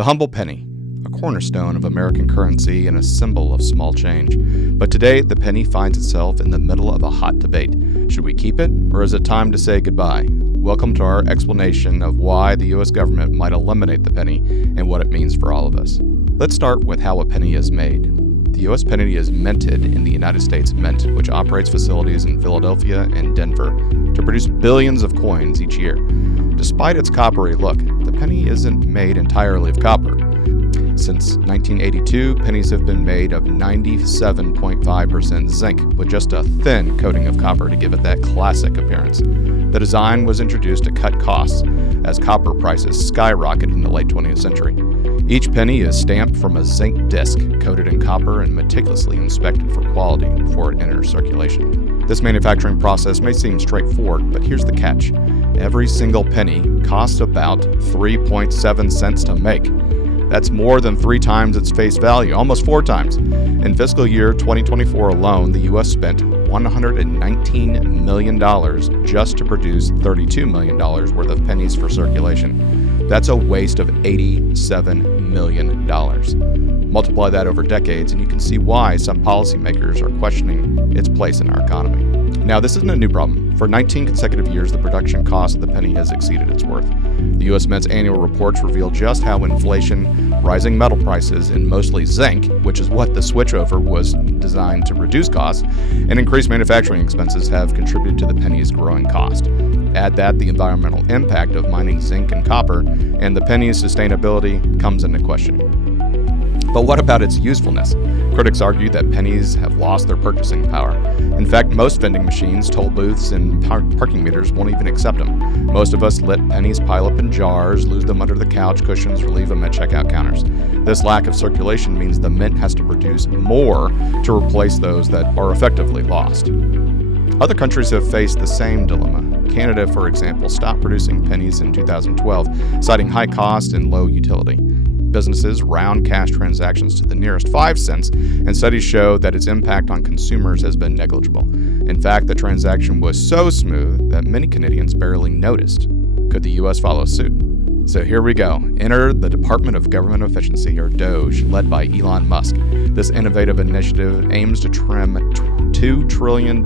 The humble penny, a cornerstone of American currency and a symbol of small change. But today, the penny finds itself in the middle of a hot debate. Should we keep it, or is it time to say goodbye? Welcome to our explanation of why the U.S. government might eliminate the penny and what it means for all of us. Let's start with how a penny is made. The U.S. penny is minted in the United States Mint, which operates facilities in Philadelphia and Denver to produce billions of coins each year. Despite its coppery look, the penny isn't made entirely of copper. Since 1982, pennies have been made of 97.5% zinc, with just a thin coating of copper to give it that classic appearance. The design was introduced to cut costs as copper prices skyrocketed in the late 20th century. Each penny is stamped from a zinc disc coated in copper and meticulously inspected for quality before it enters circulation. This manufacturing process may seem straightforward, but here's the catch. Every single penny costs about 3.7 cents to make. That's more than 3 times its face value, almost 4 times. In fiscal year 2024 alone, the U.S. spent $119 million just to produce $32 million worth of pennies for circulation. That's a waste of $87 million. Multiply that over decades, and you can see why some policymakers are questioning its place in our economy. Now, this isn't a new problem. For 19 consecutive years, the production cost of the penny has exceeded its worth. The U.S. Mint's annual reports reveal just how inflation, rising metal prices, and mostly zinc, which is what the switchover was designed to reduce costs, and increased manufacturing expenses have contributed to the penny's growing cost. Add that the environmental impact of mining zinc and copper, and the penny's sustainability comes into question. But what about its usefulness? Critics argue that pennies have lost their purchasing power. In fact, most vending machines, toll booths, and parking meters won't even accept them. Most of us let pennies pile up in jars, lose them under the couch cushions, or leave them at checkout counters. This lack of circulation means the mint has to produce more to replace those that are effectively lost. Other countries have faced the same dilemma. Canada, for example, stopped producing pennies in 2012, citing high cost and low utility. Businesses round cash transactions to the nearest 5 cents, and studies show that its impact on consumers has been negligible. In fact, the transaction was so smooth that many Canadians barely noticed. Could the U.S. follow suit? So here we go. Enter the Department of Government Efficiency, or DOGE, led by Elon Musk. This innovative initiative aims to trim $2 trillion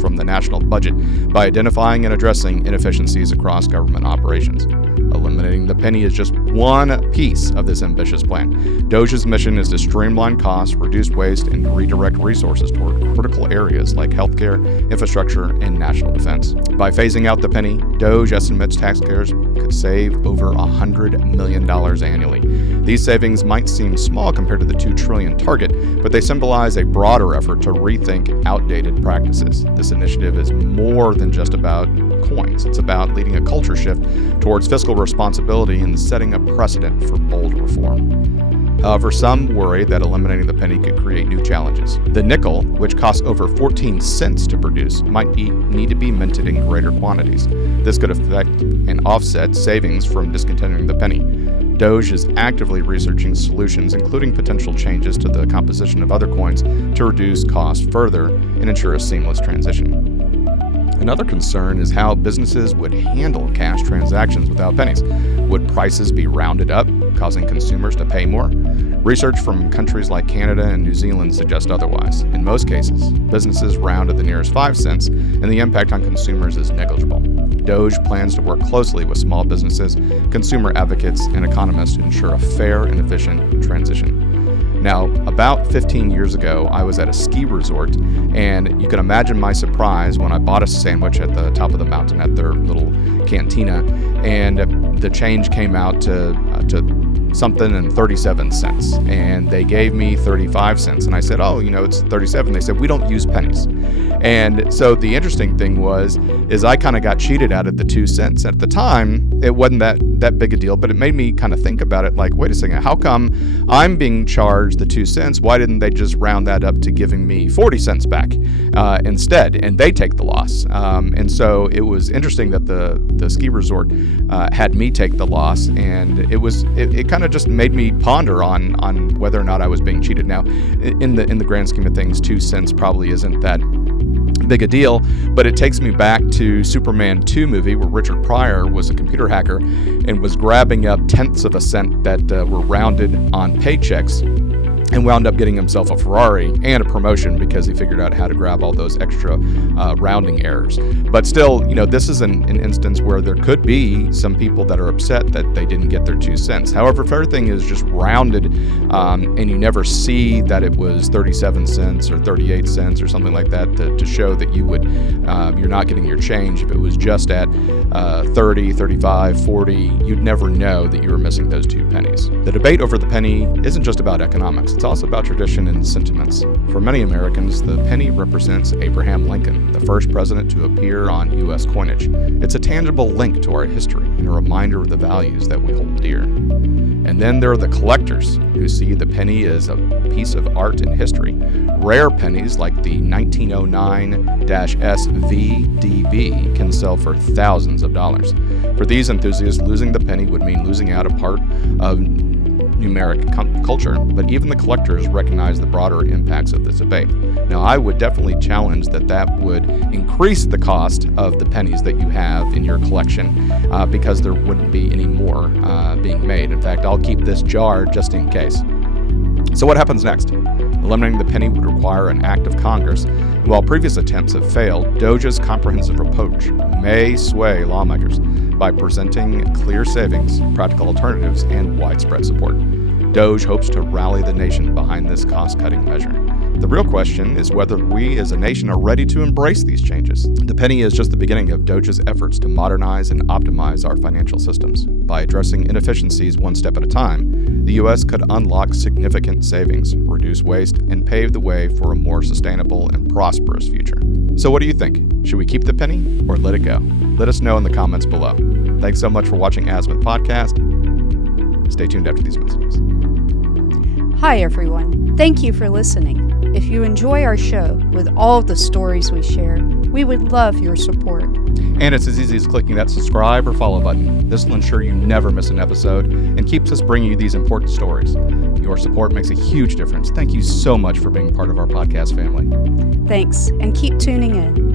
from the national budget by identifying and addressing inefficiencies across government operations. Eliminating the penny is just one piece of this ambitious plan. DOGE's mission is to streamline costs, reduce waste, and redirect resources toward critical areas like healthcare, infrastructure, and national defense. By phasing out the penny, DOGE estimates taxpayers could save over $100 million annually. These savings might seem small compared to the $2 trillion target, but they symbolize a broader effort to rethink outdated practices. This initiative is more than just about coins. It's about leading a culture shift towards fiscal responsibility and setting a precedent for bold reform. However, some worry that eliminating the penny could create new challenges. The nickel, which costs over 14 cents to produce, might need to be minted in greater quantities. This could affect and offset savings from discontinuing the penny. DOGE is actively researching solutions, including potential changes to the composition of other coins to reduce costs further and ensure a seamless transition. Another concern is how businesses would handle cash transactions without pennies. Would prices be rounded up, causing consumers to pay more? Research from countries like Canada and New Zealand suggests otherwise. In most cases, businesses round to the nearest 5 cents, and the impact on consumers is negligible. DOGE plans to work closely with small businesses, consumer advocates, and economists to ensure a fair and efficient transition. Now, about 15 years ago, I was at a ski resort, and you can imagine my surprise when I bought a sandwich at the top of the mountain at their little cantina, and the change came out to something and 37 cents, and they gave me 35 cents, and I said, oh, it's 37. They said, we don't use pennies. And so the interesting thing is I kind of got cheated out of the 2 cents. At the time, it wasn't that big a deal, but it made me kind of think about it like, wait a second, how come I'm being charged the 2 cents? Why didn't they just round that up to giving me 40 cents back instead, and they take the loss? And so it was interesting that the ski resort had me take the loss, and it kind of just made me ponder on whether or not I was being cheated. Now, in the grand scheme of things, 2 cents probably isn't that big a deal, but it takes me back to Superman 2 movie where Richard Pryor was a computer hacker and was grabbing up tenths of a cent that were rounded on paychecks and wound up getting himself a Ferrari and a promotion because he figured out how to grab all those extra rounding errors. But still, this is an instance where there could be some people that are upset that they didn't get their 2 cents. However, if everything is just rounded and you never see that it was 37 cents or 38 cents or something like that to show that you're not getting your change, if it was just at 30, 35, 40, you'd never know that you were missing those 2 pennies. The debate over the penny isn't just about economics. It's also about tradition and sentiments. For many Americans, the penny represents Abraham Lincoln, the first president to appear on U.S. coinage. It's a tangible link to our history and a reminder of the values that we hold dear. And then there are the collectors who see the penny as a piece of art and history. Rare pennies like the 1909-SVDB can sell for thousands of dollars. For these enthusiasts, losing the penny would mean losing out a part of numeric culture, but even the collectors recognize the broader impacts of this debate. Now, I would definitely challenge that would increase the cost of the pennies that you have in your collection because there wouldn't be any more being made. In fact, I'll keep this jar just in case. So what happens next? Eliminating the penny would require an act of Congress. And while previous attempts have failed, DOGE's comprehensive approach may sway lawmakers by presenting clear savings, practical alternatives, and widespread support. DOGE hopes to rally the nation behind this cost-cutting measure. The real question is whether we as a nation are ready to embrace these changes. The penny is just the beginning of DOGE's efforts to modernize and optimize our financial systems. By addressing inefficiencies one step at a time, the U.S. could unlock significant savings, reduce waste, and pave the way for a more sustainable and prosperous future. So what do you think? Should we keep the penny or let it go? Let us know in the comments below. Thanks so much for watching Azimuth Podcast. Stay tuned after these messages. Hi, everyone. Thank you for listening. If you enjoy our show with all of the stories we share, we would love your support. And it's as easy as clicking that subscribe or follow button. This will ensure you never miss an episode and keeps us bringing you these important stories. Your support makes a huge difference. Thank you so much for being part of our podcast family. Thanks, and keep tuning in.